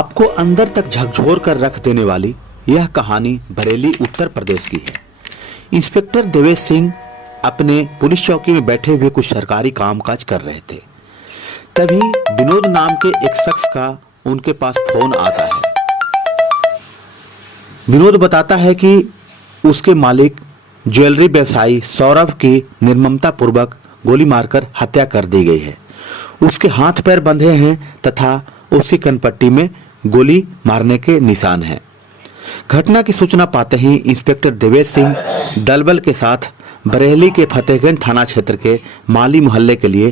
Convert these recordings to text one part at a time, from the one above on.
आपको अंदर तक झकझोर कर रख देने वाली यह कहानी बरेली उत्तर प्रदेश की है। इंस्पेक्टर देवेश सिंह अपने पुलिस चौकी में बैठे हुए कुछ सरकारी कामकाज कर रहे थे। तभी विनोद नाम के एक शख्स का उनके पास फोन आता है। विनोद बताता है कि उसके मालिक ज्वेलरी व्यवसायी सौरभ की निर्ममता पूर्वक गोली मारकर हत्या कर दी गई है। उसके हाथ पैर बंधे हैं तथा उसकी कनपट्टी में गोली मारने के निशान हैं। घटना की सूचना पाते ही इंस्पेक्टर देवेश सिंह दलबल के साथ बरेली के फतेहगंज थाना क्षेत्र के माली मोहल्ले के लिए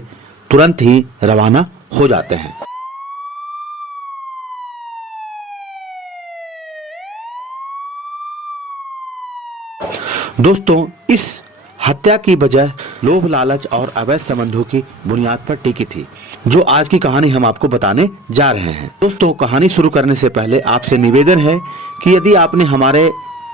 तुरंत ही रवाना हो जाते हैं। दोस्तों, इस हत्या की वजह लोभ लालच और अवैध संबंधों की बुनियाद पर टिकी थी, जो आज की कहानी हम आपको बताने जा रहे हैं। दोस्तों, कहानी शुरू करने से पहले आपसे निवेदन है कि यदि आपने हमारे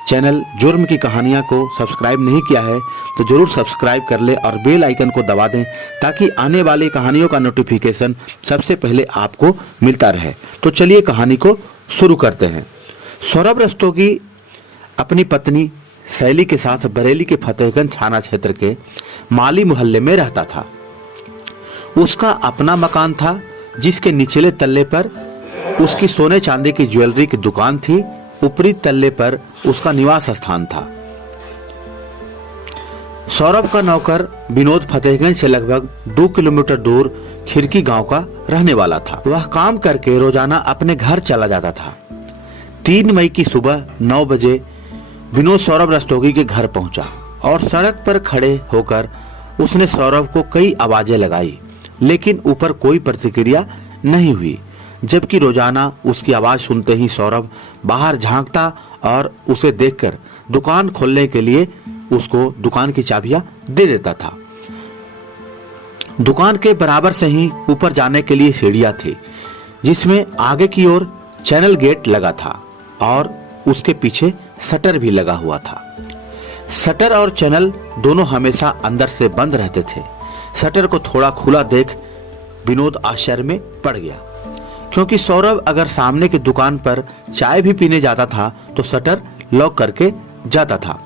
चैनल जुर्म की कहानियां को सब्सक्राइब नहीं किया है तो जरूर सब्सक्राइब कर ले और बेल आइकन को दबा दें ताकि आने वाली कहानियों का नोटिफिकेशन सबसे पहले आपको मिलता रहे। तो चलिए कहानी को शुरू करते हैं। सौरभ रस्तोगी अपनी पत्नी शैली के साथ बरेली के फतेहगंज थाना क्षेत्र के माली मोहल्ले में रहता था। उसका अपना मकान था जिसके निचले तल्ले पर उसकी सोने चांदी की ज्वेलरी की दुकान थी। ऊपरी तल्ले पर उसका निवास स्थान था। सौरभ का नौकर विनोद फतेहगंज से लगभग 2 किलोमीटर दूर खिरकी गांव का रहने वाला था। वह काम करके रोजाना अपने घर चला जाता था। 3 मई की सुबह 9 बजे विनोद सौरभ रस्तोगी के घर पहुंचा और सड़क पर खड़े होकर उसने सौरभ को कई आवाजें लगाई, लेकिन ऊपर कोई प्रतिक्रिया नहीं हुई। जबकि रोजाना उसकी आवाज सुनते ही सौरभ बाहर झांकता और उसे देखकर दुकान खोलने के लिए उसको दुकान की चाबियां दे देता था। दुकान के बराबर से ही ऊपर जाने के लिए सीढ़ियां थी, जिसमें आगे की ओर चैनल गेट लगा था और उसके पीछे शटर भी लगा हुआ था। शटर और चैनल दोनों हमेशा अंदर से बंद रहते थे। शटर को थोड़ा खुला देख विनोद आश्चर्य में पड़ गया, क्योंकि सौरभ अगर सामने की दुकान पर चाय भी पीने जाता था तो शटर लॉक करके जाता था।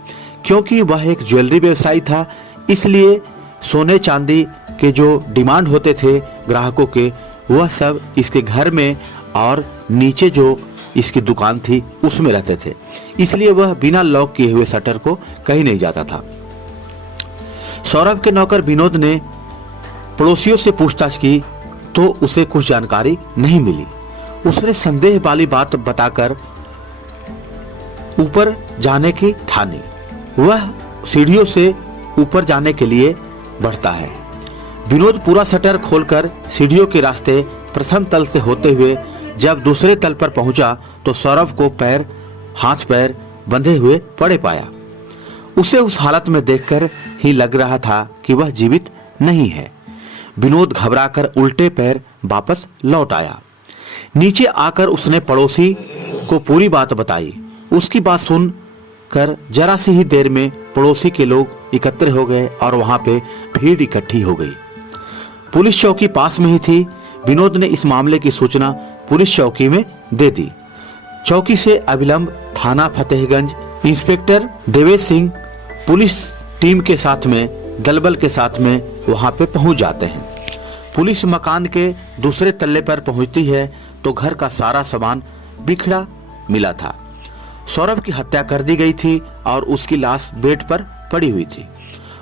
क्योंकि वह एक ज्वेलरी व्यवसायी था, इसलिए सोने चांदी के जो डिमांड होते थे ग्राहकों के, वह सब इसके घर में और नीचे जो इसकी दुकान थी उसमें रहते थे। इसलिए वह बिना लॉक किए हुए शटर को कहीं नहीं जाता था। सौरभ के नौकर विनोद ने पड़ोसियों से पूछताछ की तो उसे कुछ जानकारी नहीं मिली। उसने संदेह वाली बात बताकर ऊपर जाने की ठानी। वह सीढ़ियों से ऊपर जाने के लिए बढ़ता है। विनोद पूरा शटर खोलकर सीढ़ियों के रास्ते प्रथम तल से होते हुए जब दूसरे तल पर पहुंचा तो सौरभ को हाथ पैर बंधे हुए पड़े पाया। उसे उस हालत में देखकर ही लग रहा था कि वह जीवित नहीं है। विनोद घबराकर उल्टे पैर वापस लौट आया। नीचे आकर उसने पड़ोसी को पूरी बात बताई। उसकी बात सुनकर जरा सी ही देर में पड़ोसी के लोग एकत्र हो गए और वहां पे भीड़ इकट्ठी हो गई। पुलिस चौकी पास में ही थी। विनोद ने इस मामले की सूचना पुलिस चौकी में दे दी। चौकी से अविलंब थाना Fatehganj inspector Devesh Singh police team के साथ में दलबल के साथ में वहां पे पहुंच जाते हैं। पुलिस मकान के दूसरे तल्ले पर पहुंचती है तो घर का सारा सामान बिखरा मिला था। सौरभ की हत्या कर दी गई थी और उसकी लाश बेड पर पड़ी हुई थी।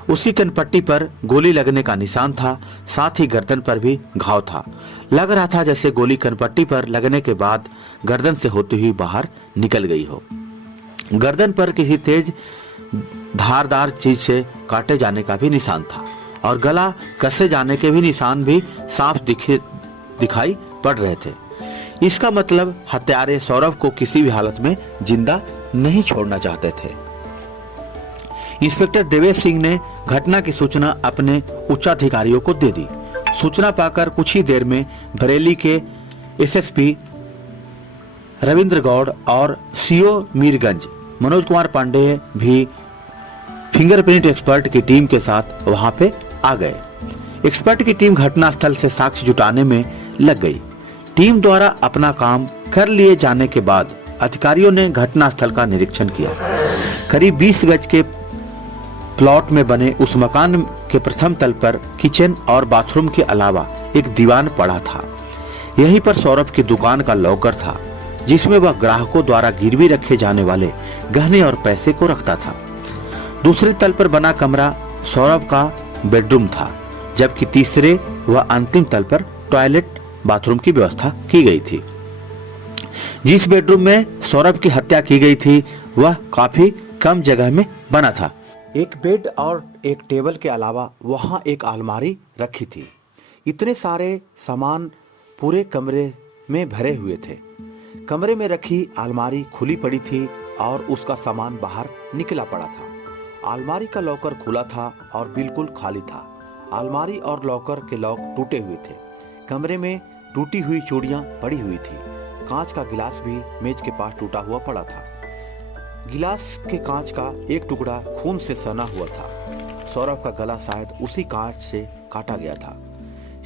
उसकी कनपट्टी पर गोली लगने का निशान था, साथ ही गर्दन पर भी घाव था। लग रहा था जैसे गोली कनपट्टी पर लगने के बाद गर्दन से होती हुई बाहर निकल गई हो। गर्दन पर किसी तेज धारदार चीज से काटे जाने का भी निशान था और गला कसे जाने के भी निशान भी साफ दिखाई पड़ रहे थे। इसका मतलब हत्यारे सौरभ को किसी भी हालत में जिंदा नहीं छोड़ना चाहते थे। इंस्पेक्टर देवेश सिंह ने घटना की सूचना अपने उच्चाधिकारियों को दे दी। सूचना पाकर कुछ ही देर में बरेली के एसएसपी रविंद्र गौड़ और सीओ मीरगंज मनोज कुमार पांडे भी फिंगरप्रिंट एक्सपर्ट की टीम के साथ वहां पे आ गए। एक्सपर्ट की टीम घटनास्थल से साक्ष्य जुटाने में लग गई। टीम द्वारा अपना काम कर लिए जाने के बाद अधिकारियों ने घटनास्थल का निरीक्षण किया। करीब 20 गज के प्लॉट में बने उस मकान के प्रथम तल पर किचन और बाथरूम के अलावा एक दीवान पड़ा था। यहीं पर सौरभ की दुकान का लॉकर था, जिसमें वह ग्राहकों द्वारा गिरवी रखे जाने वाले गहने और पैसे को रखता था। दूसरे तल पर बना कमरा सौरभ का बेडरूम था, जबकि तीसरे व अंतिम तल पर टॉयलेट बाथरूम की व्यवस्था की गई थी। जिस बेडरूम में सौरभ की हत्या की गई थी वह काफी कम जगह में बना था। एक बेड और एक टेबल के अलावा वहां एक अलमारी रखी थी। इतने सारे सामान पूरे कमरे में भरे हुए थे। कमरे में रखी अलमारी खुली पड़ी थी और उसका सामान बाहर निकला पड़ा था। अलमारी का लॉकर खुला था और बिल्कुल खाली था। अलमारी और लॉकर के लॉक टूटे हुए थे। कमरे में टूटी हुई चूड़ियां पड़ी हुई थी। कांच का गिलास भी मेज के पास टूटा हुआ पड़ा था। गिलास के कांच का एक टुकड़ा खून से सना हुआ था। सौरभ का गला शायद उसी कांच से काटा गया था।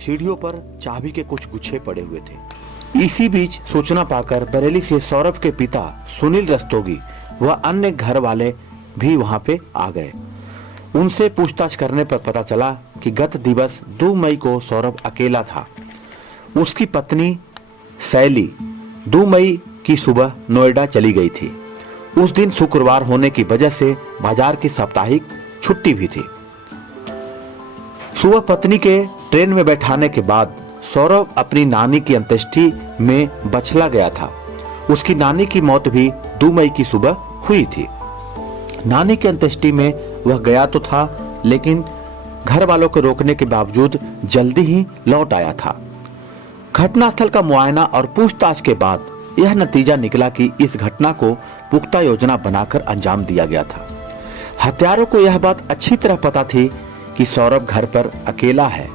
सीढ़ियों पर चाबी के कुछ गुच्छे पड़े हुए थे। इसी बीच सूचना पाकर बरेली से सौरभ के पिता सुनील रस्तोगी व अन्य घर वाले भी वहां पे आ गए। उनसे पूछताछ करने पर पता चला कि गत दिवस 2 मई को सौरभ अकेला था। उसकी पत्नी शैली 2 मई की सुबह नोएडा चली गई थी। उस दिन शुक्रवार होने की वजह से बाजार की साप्ताहिक छुट्टी भी थी। सुबह पत्नी के ट्रेन में बैठाने के बाद सौरभ अपनी नानी की अंत्येष्टि में बछला गया था। उसकी नानी की मौत भी 2 मई की सुबह हुई थी। नानी की अंत्येष्टि में वह गया तो था, लेकिन घर वालों के रोकने के बावजूद जल्दी ही लौट आया था। घटनास्थल का मुआयना और पूछताछ के बाद यह नतीजा निकला कि इस घटना को पुख्ता योजना बनाकर अंजाम दिया गया था। हत्यारों को यह बात अच्छी तरह पता थी कि सौरभ घर पर अकेला है,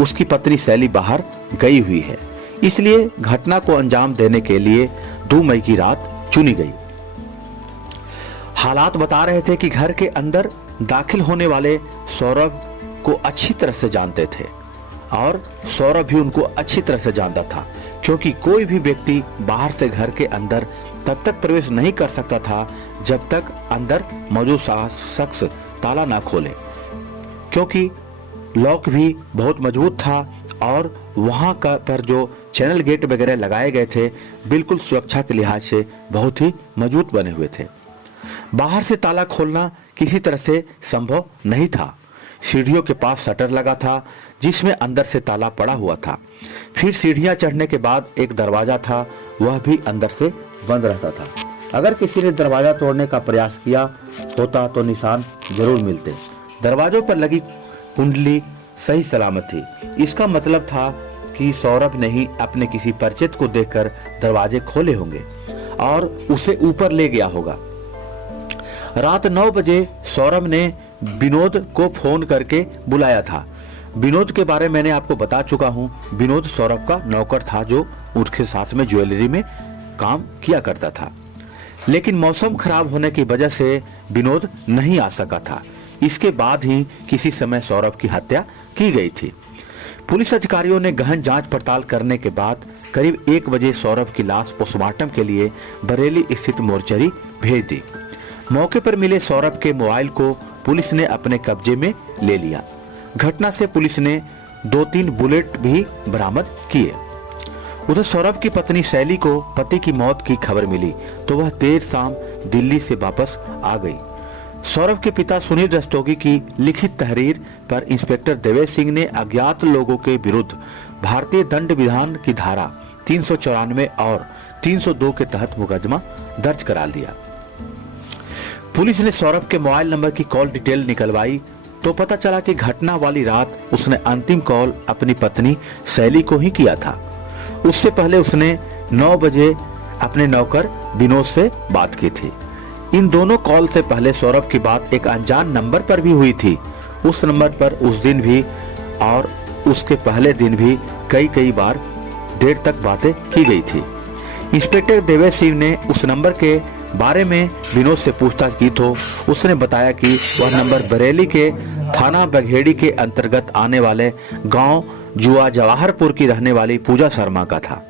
उसकी पत्नी शैली बाहर गई हुई है, इसलिए घटना को अंजाम देने के लिए 2 मई की रात चुनी गई। हालात बता रहे थे कि घर के अंदर दाखिल होने वाले सौरभ को अच्छी तरह से जानते थे और सौरभ भी उनको अच्छी तरह से जानता था, क्योंकि कोई भी व्यक्ति बाहर से घर के अंदर तब तक प्रवेश नहीं कर सकता था जब तक अंदर मौजूद शख्स ताला ना खोले, क्योंकि लॉक भी बहुत मजबूत था और वहां का पर जो चैनल गेट वगैरह लगाए गए थे बिल्कुल सुरक्षा के लिहाज से बहुत ही मजबूत बने हुए थे। बाहर से ताला खोलना किसी तरह से संभव नहीं था। सीढ़ियों के पास शटर लगा था जिसमें अंदर से ताला पड़ा हुआ था। फिर सीढ़ियां चढ़ने के बाद एक दरवाजा था, वह भी अंदर से बंद रहता था। अगर किसी ने दरवाजा तोड़ने का प्रयास किया होता तो निशान जरूर मिलते। दरवाजों पर लगी कुंडली सही सलामत थी। इसका मतलब था कि सौरभ ने ही अपने किसी परिचित को देखकर दरवाजे खोले होंगे और उसे ऊपर ले गया होगा। रात 9 बजे सौरभ ने विनोद को फोन करके बुलाया था। विनोद के बारे में मैंने आपको बता चुका हूं। विनोद सौरभ का नौकर था जो उसके साथ में ज्वेलरी में काम किया करता था, लेकिन मौसम खराब होने की वजह से विनोद नहीं आ सका था। इसके बाद ही किसी समय सौरभ की हत्या की गई थी। पुलिस अधिकारियों ने गहन जांच पड़ताल करने के बाद करीब 1 बजे सौरभ की लाश पोस्टमार्टम के लिए बरेली स्थित मोर्चरी भेज दी। मौके पर मिले सौरभ के मोबाइल को पुलिस ने अपने कब्जे में ले लिया। घटना से पुलिस ने 2-3 बुलेट भी बरामद किए। उधर सौरभ की पत्नी शैली को पति की मौत की खबर मिली तो वह देर शाम दिल्ली से वापस आ गई। सौरभ के पिता सुनील रस्तोगी की लिखित तहरीर पर इंस्पेक्टर देवेश सिंह ने अज्ञात लोगों के विरुद्ध भारतीय दंड विधान की धारा 394 और 302 के तहत मुकदमा दर्ज करा लिया। पुलिस ने सौरभ के मोबाइल नंबर की कॉल डिटेल निकलवाई तो पता चला कि घटना वाली रात उसने अंतिम कॉल अपनी पत्नी शैली को ही किया था। उससे पहले उसने 9 बजे अपने नौकर विनोद से बात की थी। इन दोनों कॉल से पहले सौरभ की बात एक अनजान नंबर पर भी हुई थी। उस नंबर पर उस दिन भी और उसके पहले दिन भी कई बार देर तक बातें की गई थी। इंस्पेक्टर देवेश सिंह ने उस नंबर के बारे में विनोद से पूछताछ की तो उसने बताया कि वह नंबर बरेली के थाना बघेड़ी के अंतर्गत आने वाले गांव जुआ जवाहरपुर की रहने वाली पूजा शर्मा का था।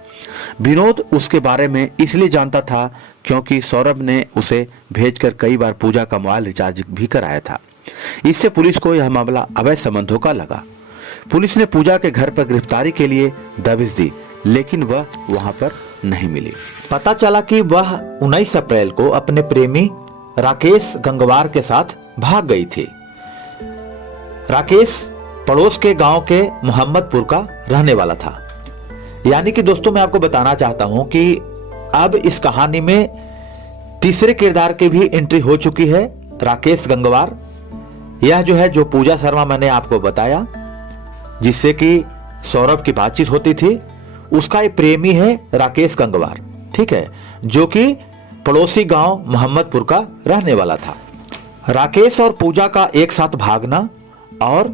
विनोद उसके बारे में इसलिए जानता था क्योंकि सौरभ ने उसे भेजकर कई बार पूजा का मोबाइल रिचार्ज भी कराया था। इससे पुलिस को यह मामला अवैध संबंधों का लगा। पुलिस ने पूजा के घर पर गिरफ्तारी के लिए दबिश दी, लेकिन वह वहां पर नहीं मिली। पता चला कि वह 19 अप्रैल को अपने प्रेमी राकेश गंगवार के साथ भाग गई थी। राकेश पड़ोस के गांव के मोहम्मदपुर का रहने वाला था। यानी कि दोस्तों, मैं आपको बताना चाहता हूं कि अब इस कहानी में तीसरे किरदार की भी एंट्री हो चुकी है, राकेश गंगवार। यह जो पूजा शर्मा मैंने आपको बताया, जिससे कि सौरभ की बातचीत होती थी, उसका एक प्रेमी है राकेश गंगवार, ठीक है, जो कि पड़ोसी गांव मोहम्मदपुर का रहने वाला था। राकेश और पूजा का एक साथ भागना और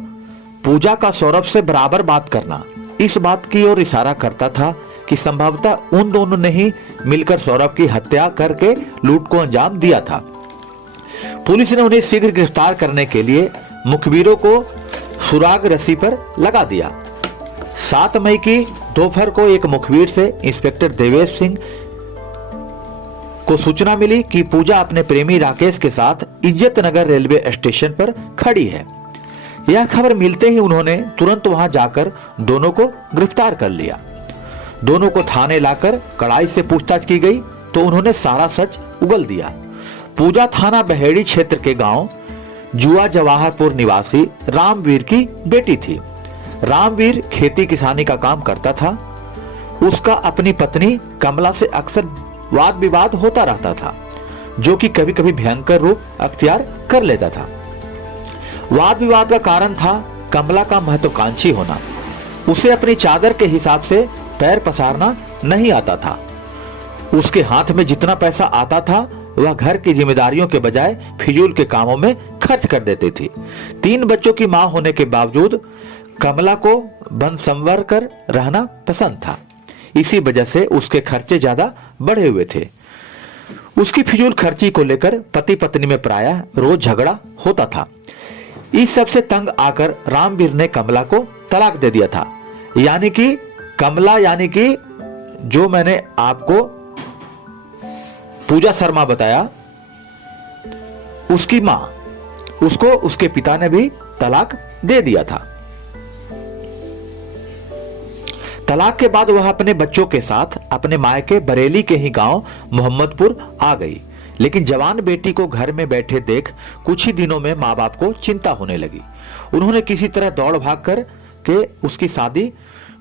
पूजा का सौरभ से बराबर बात करना इस बात की ओर इशारा करता था कि संभवतः उन दोनों ने ही मिलकर सौरभ की हत्या करके लूट को अंजाम दिया था। पुलिस ने उन्हें शीघ्र गिरफ्तार करने के लिए मुखबिरों को सुराग रस्सी पर लगा दिया। 7 मई की दोपहर को एक मुखबिर से इंस्पेक्टर देवेश सिंह को सूचना मिली कि पूजा अपने प्रेमी राकेश के साथ इज्जत नगर रेलवे स्टेशन पर खड़ी है। यह खबर मिलते ही उन्होंने तुरंत वहां जाकर दोनों को गिरफ्तार कर लिया। दोनों को थाने लाकर कड़ाई से पूछताछ की गई तो उन्होंने सारा सच उगल दिया। पूजा थाना बहेड़ी क्षेत्र के गांव जुआ जवाहरपुर निवासी रामवीर की बेटी थी। रामवीर खेती किसानी का काम करता था। उसका अपनी पत्नी कमला से अक्सर वाद विवाद होता रहता था, जो कि कभी कभी भयंकर रूप अख्तियार कर लेता था। वाद विवाद का कारण था कमला का महत्वाकांक्षी होना। उसे अपनी चादर के हिसाब से पैर पसारना नहीं आता था। उसके हाथ में जितना पैसा आता था वह घर की जिम्मेदारियों के बजाय फिजूल के कामों में खर्च कर देती थी। 3 बच्चों की मां होने के बावजूद कमला को बन संवर कर रहना पसंद था। इसी वजह से उसके खर्चे ज्यादा बढ़े हुए थे। उसकी फिजूल खर्ची को लेकर पति पत्नी में प्रायः रोज झगड़ा होता था। इस सब से तंग आकर रामवीर ने कमला को तलाक दे दिया था। यानी कि कमला, यानी कि जो मैंने आपको पूजा शर्मा बताया, उसकी मां, उसको उसके पिता ने भी तलाक दे दिया था। तलाक के बाद वह अपने बच्चों के साथ अपने मायके बरेली के ही गांव मोहम्मदपुर आ गई। लेकिन जवान बेटी को घर में बैठे देख कुछ ही दिनों में माँ बाप को चिंता होने लगी। उन्होंने किसी तरह दौड़ भाग कर के उसकी शादी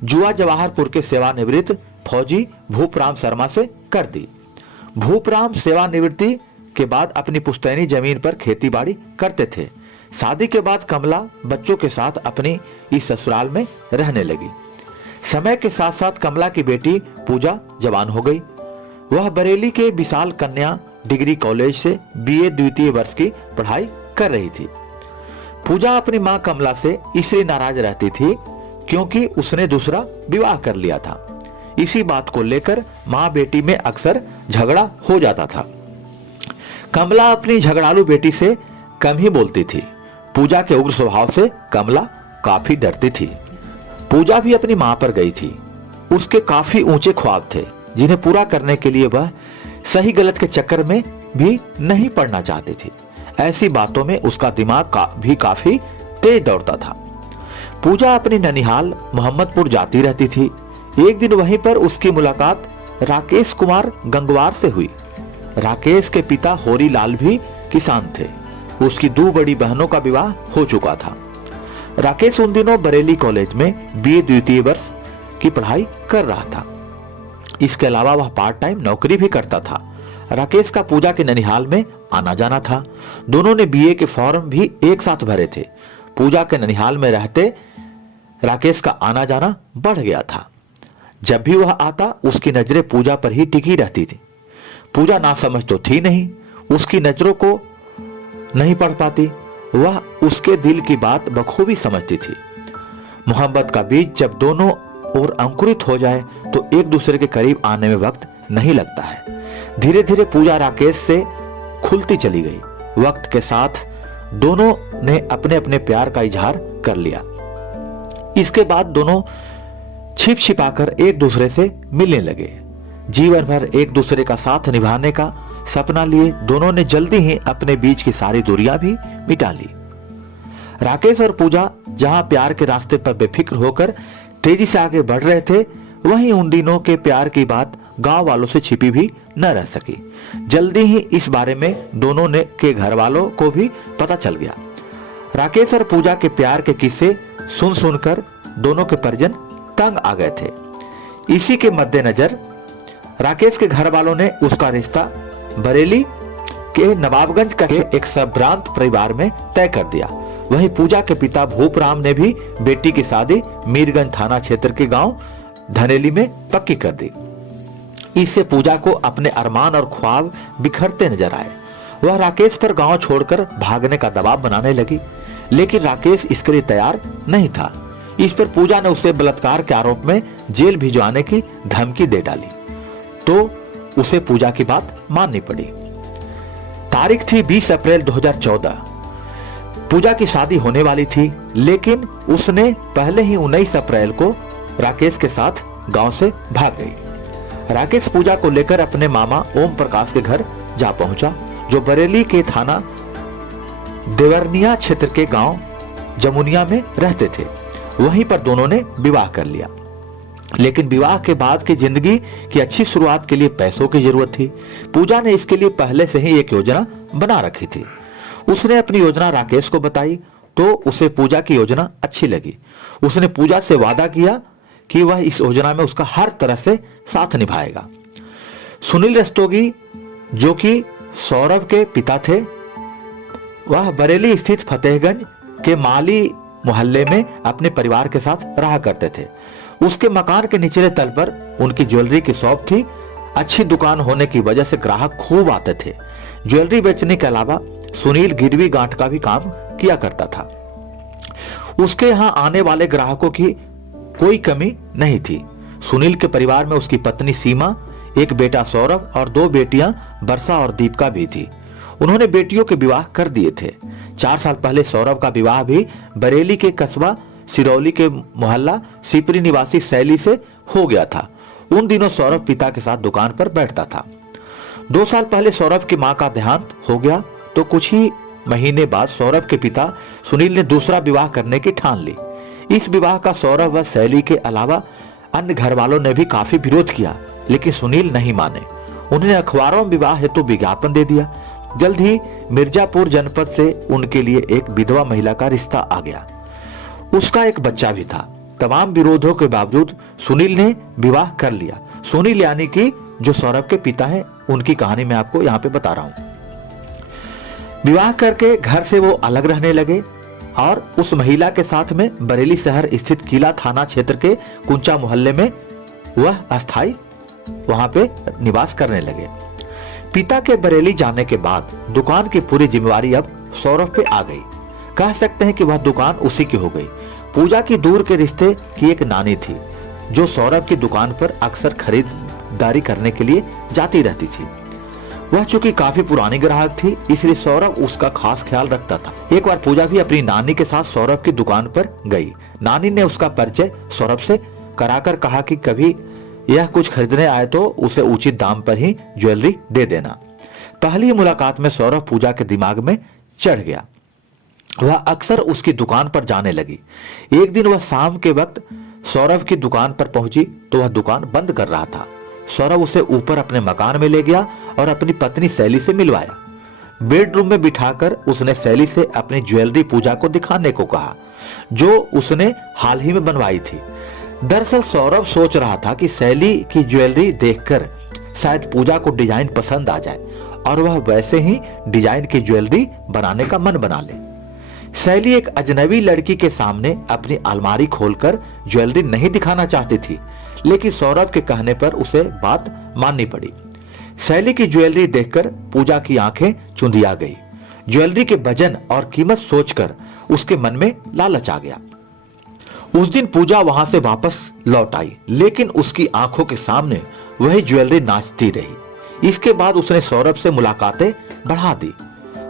जुआ जवाहरपुर के सेवानिवृत्त फौजी भूपराम शर्मा से कर दी। भूपराम सेवानिवृत्ति के बाद अपनी पुश्तैनी जमीन पर खेती बाड़ी करते थे। शादी के बाद कमला बच्चों के साथ अपनी इस ससुराल में रहने लगी। समय के साथ साथ कमला की बेटी पूजा जवान हो गई। वह बरेली के विशाल कन्या डिग्री कॉलेज से बीए द्वितीय वर्ष की पढ़ाई कर रही थी। पूजा अपनी मां कमला से इसलिए नाराज रहती थी क्योंकि उसने दूसरा विवाह कर लिया था। इसी बात को लेकर मां बेटी में अक्सर झगड़ा हो जाता था। कमला अपनी झगड़ालू बेटी से कम ही बोलती थी। पूजा के उग्र स्वभाव से कमला काफी डरती थी। पूजा भी अपनी मां पर गई थी। उसके काफी ऊंचे ख्वाब थे जिन्हें पूरा करने के लिए वह सही गलत के चक्कर में भी नहीं पड़ना चाहती थी। ऐसी बातों में उसका दिमाग भी काफी तेज दौड़ता था। पूजा अपनी ननिहाल मोहम्मदपुर जाती रहती थी। एक दिन वहीं पर उसकी मुलाकात राकेश कुमार गंगवार से हुई। राकेश के पिता होरी लाल भी किसान थे। उसकी 2 बड़ी बहनों का विवाह हो चुका था। राकेश उन दिनों बरेली कॉलेज में बीए द्वितीय वर्ष की पढ़ाई कर रहा था। इसके अलावा वह पार्ट टाइम नौकरी भी करता था। राकेश का पूजा के ननिहाल में आना जाना था। दोनों ने बीए के फॉर्म भी एक साथ भरे थे। पूजा के ननिहाल में रहते राकेश का आना जाना बढ़ गया था। जब भी वह आता उसकी नजरें पूजा पर ही टिकी रहती थी। पूजा नासमझ तो थी नहीं, उसकी नजरों को नहीं पढ़ पाती। वह उसके दिल की बात बखूबी समझती थी। मोहब्बत का बीज जब दोनों ओर अंकुरित हो जाए तो एक दूसरे के करीब आने में वक्त नहीं लगता है। धीरे धीरे पूजा राकेश से खुलती चली गई। वक्त के साथ दोनों ने अपने अपने प्यार का इजहार कर लिया। इसके बाद दोनों छिप छिपाकर एक दूसरे से मिलने लगे। जीवन भर एक दूसरे का साथ निभाने का सपना लिए दोनों ने जल्दी ही अपने बीच की सारी दूरियां भी मिटा ली। राकेश और पूजा जहां प्यार के रास्ते पर बेफिक्र होकर तेजी से आगे बढ़ रहे थे, वहीं उन दिनों के प्यार की बात गांव वालों से छिपी भी न रह सकी। जल्दी ही इस बारे में दोनों ने के घर वालों को भी पता चल गया। राकेश और पूजा के प्यार के किस्से सुन सुनकर दोनों के परिजन तंग आ गए थे। इसी के मद्देनजर राकेश के घर वालों ने उसका रिश्ता बरेली के नवाबगंज का एक संभ्रांत परिवार में तय कर दिया। वहीं पूजा के पिता भूपराम ने भी बेटी की शादी मीरगंज थाना क्षेत्र के गांव धनेली में पक्की कर दी। इससे पूजा को अपने अरमान और ख्वाब बिखरते नजर आए। वह राकेश पर गांव छोड़कर भागने का दबाव बनाने लगी, लेकिन राकेश इसके लिए तैयार नहीं था। इस पर पूजा ने उसे बलात्कार के आरोप में जेल भिजवाने की धमकी दे डाली, तो उसे पूजा की बात माननी पड़ी। तारीख थी 20 अप्रैल 2014। पूजा की शादी होने वाली थी, लेकिन उसने पहले ही 19 अप्रैल को राकेश के साथ गांव से भाग गई। राकेश पूजा को लेकर अपने मामा ओम प्रकाश के घर जा पहुंचा, जो बरेली के थाना देवरनिया क्षेत्र के गांव जमुनिया में रहते थे। वहीं पर दोनों ने विवाह कर लिया, लेकिन विवाह के बाद की जिंदगी की अच्छी शुरुआत के लिए पैसों की जरूरत थी। पूजा ने इसके लिए पहले से ही एक योजना बना रखी थी। उसने अपनी योजना राकेश को बताई, तो उसे पूजा की योजना अच्छी लगी। उसने पूजा से वादा किया कि वह इस योजना में उसका हर तरह से साथ निभाएगा। सुनील रस्तोगी, जो कि सौरभ के पिता थे, वह बरेली स्थित फतेहगंज के माली मोहल्ले में अपने परिवार के साथ रहा करते थे। उसके मकान के निचले तल पर उनकी ज्वेलरी की शॉप थी। अच्छी दुकान होने की वजह से ग्राहक खूब आते थे। ज्वेलरी बेचने के अलावा सुनील गिरवी गांठ का भी काम किया करता था। उसके यहां आने वाले ग्राहकों की कोई कमी नहीं थी। सुनील के परिवार में उसकी पत्नी सीमा, एक बेटा सौरभ और 2 बेटियां वर्षा और दीपिका भी थी। उन्होंने बेटियों के विवाह कर दिए थे। 4 साल पहले सौरभ का विवाह भी बरेली के कस्बा सिरौली के मोहल्ला सिपरी निवासी शैली से हो गया था। उन दिनों सौरभ पिता के साथ दुकान पर बैठता था। 2 साल पहले सौरभ की मां का देहांत हो गया, तो कुछ ही महीने बाद सौरभ के पिता सुनील ने दूसरा विवाह करने की ठान ली। इस विवाह का सौरभ व शैली के अलावा अन्य घर वालों ने भी काफी विरोध किया, लेकिन सुनील नहीं माने। उन्होंने अखबारों में विवाह हेतु विज्ञापन दे दिया। जल्द ही मिर्जापुर जनपद से उनके लिए एक विधवा महिला का रिश्ता आ गया। उसका एक बच्चा भी था। तमाम विरोधों के बावजूद सुनील ने विवाह कर लिया। सुनील यानी कि जो सौरभ के पिता हैं, उनकी कहानी मैं आपको यहाँ पे बता रहा हूँ। विवाह करके घर से वो अलग रहने लगे और उस महिला के साथ में बरेली शहर स्थित किला थाना क्षेत्र के कुंचा मोहल्ले में वह अस्थायी वहां पे निवास करने लगे। पिता के बरेली जाने के बाद दुकान की पूरी जिम्मेवारी अब सौरभ पे आ गई। कह सकते हैं कि वह दुकान उसी की हो गई। पूजा की दूर के रिश्ते की एक नानी थी, जो सौरभ की दुकान पर अक्सर खरीदारी करने के लिए जाती रहती थी। वह चूंकि काफी पुरानी ग्राहक थी, इसलिए सौरभ उसका खास ख्याल रखता था। एक बार पूजा भी अपनी नानी के साथ सौरभ की दुकान पर गई। नानी ने उसका परिचय सौरभ से कराकर कहा कि कभी यह कुछ खरीदने आए तो उसे उचित दाम पर ही ज्वेलरी दे देना। पहली मुलाकात में सौरभ पूजा के दिमाग में चढ़ गया। वह अक्सर उसकी दुकान पर जाने लगी। एक दिन वह शाम के वक्त सौरभ की दुकान पर पहुंची तो वह दुकान बंद कर रहा था। सौरभ उसे ऊपर अपने मकान में ले गया और अपनी पत्नी शैली से मिलवाया। बेडरूम में बिठाकर उसने शैली से अपनी ज्वेलरी पूजा को दिखाने को कहा, जो उसने हाल ही में बनवाई थी। दरअसल सौरभ सोच रहा था कि शैली की ज्वेलरी देखकर शायद पूजा को डिजाइन पसंद आ जाए और वह वैसे ही डिजाइन की ज्वेलरी बनाने का मन बना ले। शैली एक अजनबी लड़की के सामने अपनी अलमारी खोलकर ज्वेलरी नहीं दिखाना चाहती थी, लेकिन सौरभ के कहने पर उसे बात माननी पड़ी। शैली की ज्वेलरी देखकर पूजा की आंखें चुंधिया गई। ज्वेलरी के वजन और कीमत सोचकर उसके मन में लालच आ गया। उस दिन पूजा वहां से वापस लौट आई, लेकिन उसकी आंखों के सामने वही ज्वेलरी नाचती रही। इसके बाद उसने सौरभ से मुलाकातें बढ़ा दी।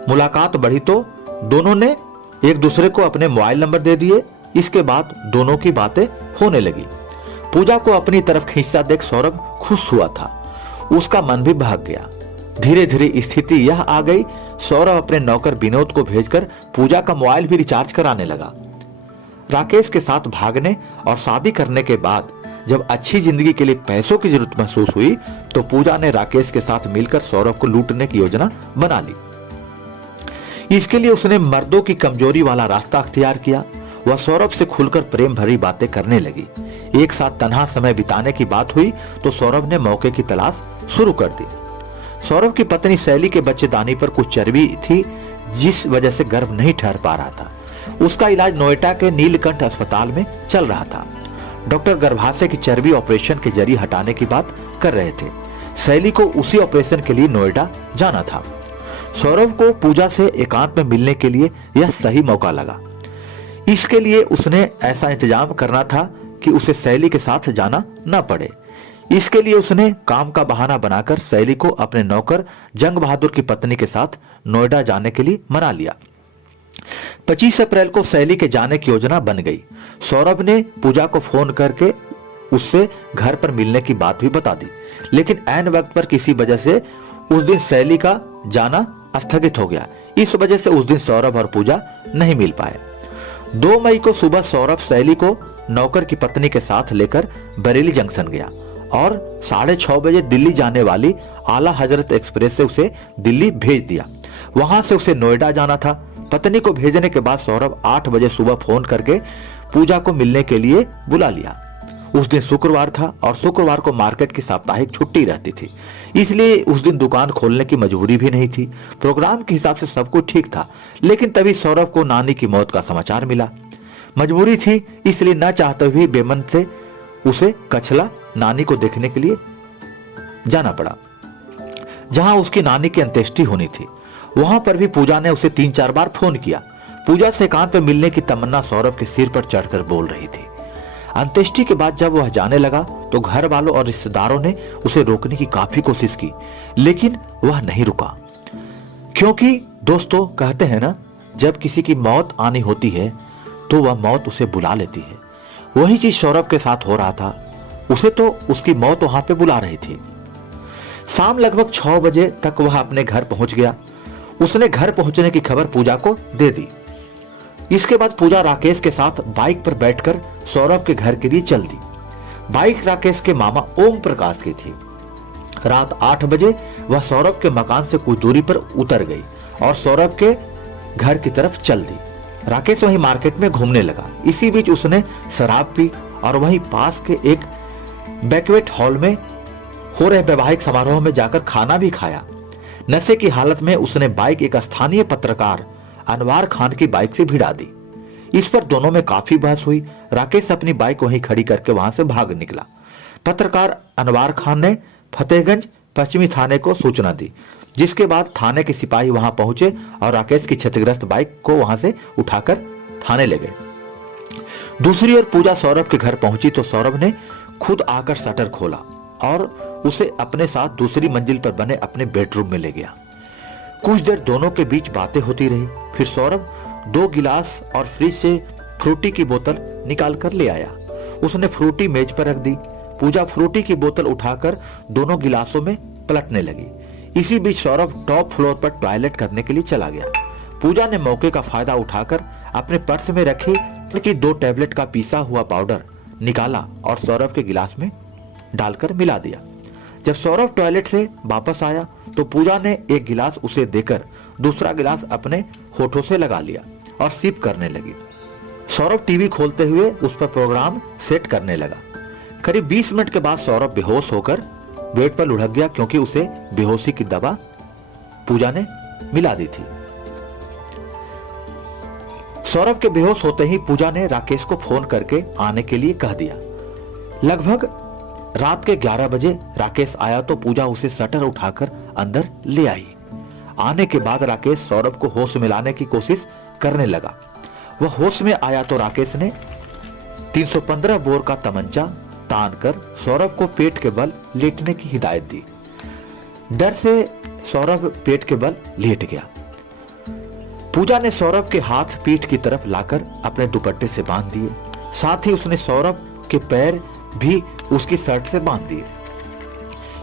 मुलाकात बढ़ी तो दोनों ने एक दूसरे को अपने मोबाइल नंबर दे दिए। इसके बाद दोनों की बातें होने लगी। पूजा को अपनी तरफ खींचता देख सौरभ खुश हुआ था। उसका मन भी भाग गया। धीरे धीरे स्थिति यह आ गई, सौरभ अपने नौकर विनोद को भेजकर पूजा का मोबाइल भी रिचार्ज कराने लगा। राकेश के साथ भागने और शादी करने के बाद जब अच्छी जिंदगी के लिए पैसों की जरूरत महसूस हुई तो पूजा ने राकेश के साथ मिलकर सौरभ को लूटने की योजना बना ली। इसके लिए उसने मर्दों की कमजोरी वाला रास्ता अख्तियार किया। वह सौरभ से खुलकर प्रेम भरी बातें करने लगी। एक साथ तन्हा समय बिताने की बात हुई तो सौरभ ने मौके की तलाश शुरू कर दी। सौरभ की पत्नी शैली के बच्चेदानी पर कुछ चर्बी थी, जिस वजह से गर्भ नहीं ठहर पा रहा था। उसका इलाज नोएडा के नीलकंठ अस्पताल में चल रहा था। डॉक्टर गर्भाशय की चर्बी ऑपरेशन के जरिए हटाने की बात कर रहे थे। शैली को उसी ऑपरेशन के लिए नोएडा जाना था। सौरभ को पूजा से एकांत में मिलने के लिए यह सही मौका लगा। इसके लिए उसने ऐसा इंतजाम करना था कि उसे शैली के साथ जाना न पड़े। इसके लिए उसने काम का बहाना बनाकर शैली को अपने नौकर जंग बहादुर की पत्नी के साथ नोएडा जाने के लिए मना लिया। 25 अप्रैल को शैली के जाने की योजना बन गई। सौरभ ने पूजा को फोन करके उससे घर पर मिलने की बात भी बता दी, लेकिन ऐन वक्त पर किसी वजह से उस दिन शैली का जाना स्थगित हो गया। इस वजह से उस दिन सौरभ और पूजा नहीं मिल पाए। 2 मई को सुबह सौरभ शैली को नौकर की पत्नी के साथ लेकर बरेली जंक्शन गया और 6:30 बजे दिल्ली जाने वाली आला हजरत एक्सप्रेस से उसे दिल्ली भेज दिया। वहां से उसे नोएडा जाना था। पत्नी को भेजने के बाद सौरभ 8 बजे सुबह फोन करके पूजा को मिलने के लिए बुला लिया। उस दिन शुक्रवार था और शुक्रवार को मार्केट की साप्ताहिक छुट्टी रहती थी, इसलिए उस दिन दुकान खोलने की मजबूरी भी नहीं थी। प्रोग्राम के हिसाब से सब कुछ ठीक था, लेकिन तभी सौरभ को नानी की मौत का समाचार मिला। मजबूरी थी, इसलिए न चाहते हुए बेमन से उसे कछला नानी को देखने के लिए जाना पड़ा, जहां उसकी नानी की अंत्येष्टि होनी थी। वहां पर भी पूजा ने उसे 3-4 बार फोन किया। पूजा से एकांत में मिलने की तमन्ना सौरभ के सिर पर चढ़कर बोल रही थी। अंत्येष्टि के बाद जब वह जाने लगा तो घर वालों और रिश्तेदारों ने उसे रोकने की काफी कोशिश की, लेकिन वह नहीं रुका। क्योंकि दोस्तों कहते हैं ना, जब किसी की मौत आनी होती है तो वह मौत उसे बुला लेती है। वही चीज सौरभ के साथ हो रहा था। उसे तो उसकी मौत वहां पे बुला रही थी। शाम लगभग 6 बजे तक वह अपने घर पहुंच गया। उसने घर पहुंचने की खबर पूजा को दे दी। इसके बाद पूजा राकेश के साथ बाइक पर बैठकर सौरभ के घर के लिए चल दी। बाइक राकेश के मामा ओम प्रकाश की थी। रात 8 बजे वह सौरभ के मकान से कुछ दूरी पर उतर गई और सौरभ के घर की तरफ चल दी। राकेश वहीं मार्केट में घूमने लगा। इसी बीच उसने शराब पी और वहीं पास के एक बैंक्वेट हॉल में हो रहे वैवाहिक समारोह में जाकर खाना भी खाया। नशे की हालत में उसने बाइक एक स्थानीय पत्रकार अनवार खान की बाइक से भिड़ा दी। इस पर दोनों में काफी बहस हुई। राकेश अपनी बाइक वहीं खड़ी करके वहां से भाग निकला। पत्रकार अनवार खान ने फतेहगंज पश्चिमी थाने को सूचना दी, जिसके बाद थाने के सिपाही वहां पहुंचे और राकेश की क्षतिग्रस्त बाइक को वहां से उठाकर थाने ले गए। दूसरी ओर पूजा सौरभ के घर पहुंची तो सौरभ ने खुद आकर शटर खोला और उसे अपने साथ दूसरी मंजिल पर बने अपने बेडरूम में ले गया। कुछ देर दोनों के बीच बातें होती रही। फिर सौरभ 2 गिलास और फ्रिज से फ्रूटी की बोतल निकाल कर ले आया। उसने फ्रूटी मेज पर रख दी। पूजा फ्रूटी की बोतल उठाकर दोनों गिलासों में पलटने लगी। इसी बीच सौरभ टॉप फ्लोर पर टॉयलेट करने के लिए चला गया। पूजा ने मौके का फायदा उठाकर अपने पर्स में रखी 2 टैबलेट का पीसा हुआ पाउडर निकाला और सौरभ के गिलास में डालकर मिला दिया। जब सौरभ टॉयलेट से वापस आया तो पूजा ने एक गिलास उसे देकर दूसरा गिलास अपने होठों से लगा लिया और सिप करने लगी। सौरभ टीवी खोलते हुए उस पर प्रोग्राम सेट करने लगा। करीब 20 मिनट के बाद सौरभ बेहोश होकर बेड पर लुढ़क गया, क्योंकि उसे बेहोशी की दवा पूजा ने मिला दी थी। सौरभ के बेहोश होते ही पूजा ने राकेश को फोन करके आने के लिए कह दिया। लगभग रात के 11 बजे राकेश आया तो पूजा उसे शटर उठाकर अंदर ले आई। आने के बाद राकेश सौरभ को होश में लाने की कोशिश करने लगा। वह होश में आया तो राकेश ने 315 बोर का तमंचा तानकर सौरभ को पेट के बल लेटने की हिदायत दी। डर से सौरभ पेट के बल लेट गया। पूजा ने सौरभ के हाथ पीठ की तरफ लाकर अपने दुपट्टे से बांध दिए। साथ ही उसने सौरभ के पैर भी उसकी शर्ट से बांध दिए।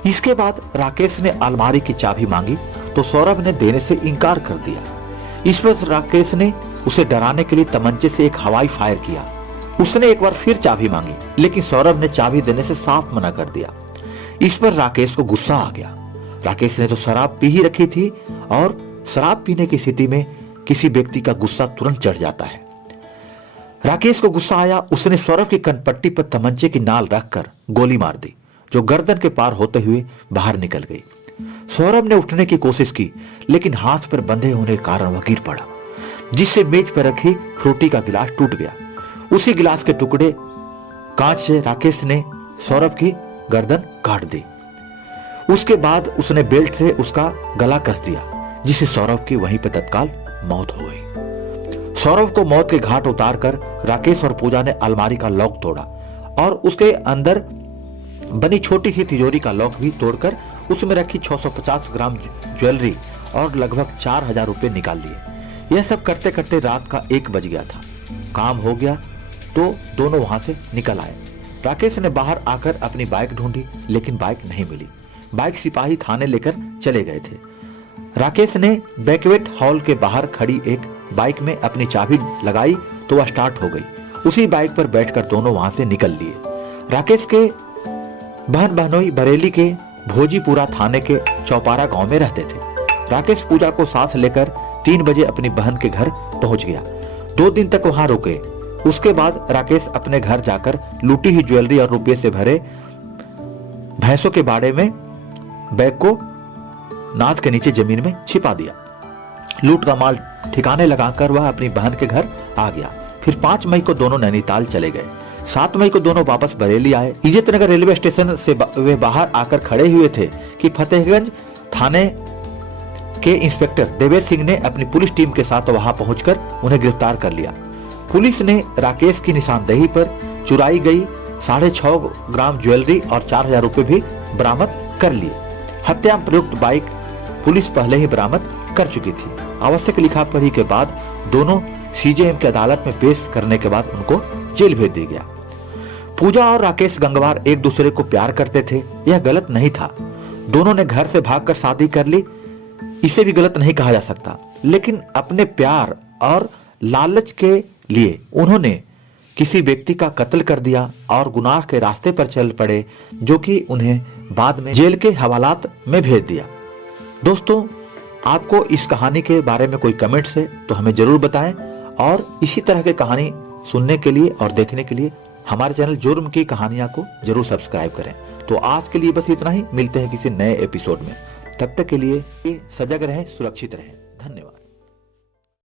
इसके बाद राकेश ने अलमारी की चाबी मांगी तो सौरभ ने देने से इनकार कर दिया। इस पर राकेश ने उसे डराने के लिए तमंचे से एक हवाई फायर किया। उसने एक बार फिर चाबी मांगी, लेकिन सौरभ ने चाबी देने से साफ मना कर दिया। इस पर राकेश को गुस्सा आ गया। राकेश ने तो शराब पी ही रखी थी और शराब पीने की स्थिति में किसी व्यक्ति का गुस्सा तुरंत चढ़ जाता है। राकेश को गुस्सा आया, उसने सौरभ की कनपट्टी पर तमंचे की नाल रखकर गोली मार दी, जो गर्दन के पार होते हुए बाहर निकल गई। सौरभ ने उठने की कोशिश की, लेकिन हाथ पर बंधे होने के कारण वह गिर पड़ा, जिससे मेज पर रखी फ्रूटी का गिलास टूट गया। उसी गिलास के टुकड़े कांच से राकेश ने सौरभ की गर्दन काट दी। उसके बाद उसने बेल्ट से उसका गला कस दिया, जिससे सौरभ की वहीं पर तत्काल मौत हो गई। सौरभ को मौत के घाट उतारकर राकेश और पूजा ने अलमारी का लॉक तोड़ा और उसके अंदर बनी छोटी सी तिजोरी का लॉक भी तोड़कर उसमें रखी 650 ग्राम ज्वेलरी और लगभग 4000 रुपए निकाल लिए। यह सब करते करते रात का 1 बज गया था। काम हो गया तो दोनों वहां से निकल आए। राकेश ने बाहर आकर अपनी बाइक ढूंढी, लेकिन बाइक नहीं मिली। बाइक सिपाही थाने लेकर चले गए थे। राकेश ने बैंक्वेट हॉल के बाहर खड़ी एक बाइक में अपनी चाबी लगाई तो वह स्टार्ट हो गई। उसी बाइक पर बैठकर दोनों वहां से निकल लिए। राकेश के बहन बहनोई बरेली के भोजीपुरा थाने के चौपारा गांव में रहते थे। राकेश पूजा को साथ लेकर 3 बजे अपनी बहन के घर पहुंच गया। 2 दिन तक वहां रुके। उसके बाद राकेश अपने घर जाकर लूटी हुई ज्वेलरी और रुपये से भरे भैंसों के बाड़े में बैग को नाद के नीचे जमीन में छिपा दिया। लूट का माल ठिकाने लगाकर वह अपनी बहन के घर आ गया। फिर 5 मई को दोनों नैनीताल चले गए। 7 मई को दोनों वापस बरेली आए। इज्जतनगर रेलवे स्टेशन से वे बाहर आकर खड़े हुए थे कि फतेहगंज थाने के इंस्पेक्टर देवेश सिंह ने अपनी पुलिस टीम के साथ वहां पहुंचकर उन्हें गिरफ्तार कर लिया। पुलिस ने राकेश की निशानदेही पर चुराई गई 6.5 ग्राम ज्वेलरी और 4000 रुपए भी बरामद कर लिए। हत्या में प्रयुक्त बाइक पुलिस पहले ही बरामद कर चुकी थी। आवश्यक लिखा पढ़ी के बाद दोनों सीजेएम की अदालत में पेश करने के बाद उनको जेल भेज दिया गया। पूजा और राकेश गंगवार एक दूसरे को प्यार करते थे, यह गलत नहीं था। दोनों ने घर से भागकर शादी कर ली, इसे भी गलत नहीं कहा जा सकता। लेकिन अपने प्यार और लालच के लिए उन्होंने किसी व्यक्ति का कत्ल कर दिया और गुनाह के रास्ते पर चल पड़े, जो कि उन्हें बाद में जेल के हवालात में भेज दिया। दोस्तों, आपको इस कहानी के बारे में कोई कमेंट्स है तो हमें जरूर बताएं और इसी तरह की कहानी सुनने के लिए और देखने के लिए हमारे चैनल जुर्म की कहानियां को जरूर सब्सक्राइब करें। तो आज के लिए बस इतना ही। मिलते हैं किसी नए एपिसोड में। तब तक के लिए सजग रहें, सुरक्षित रहें।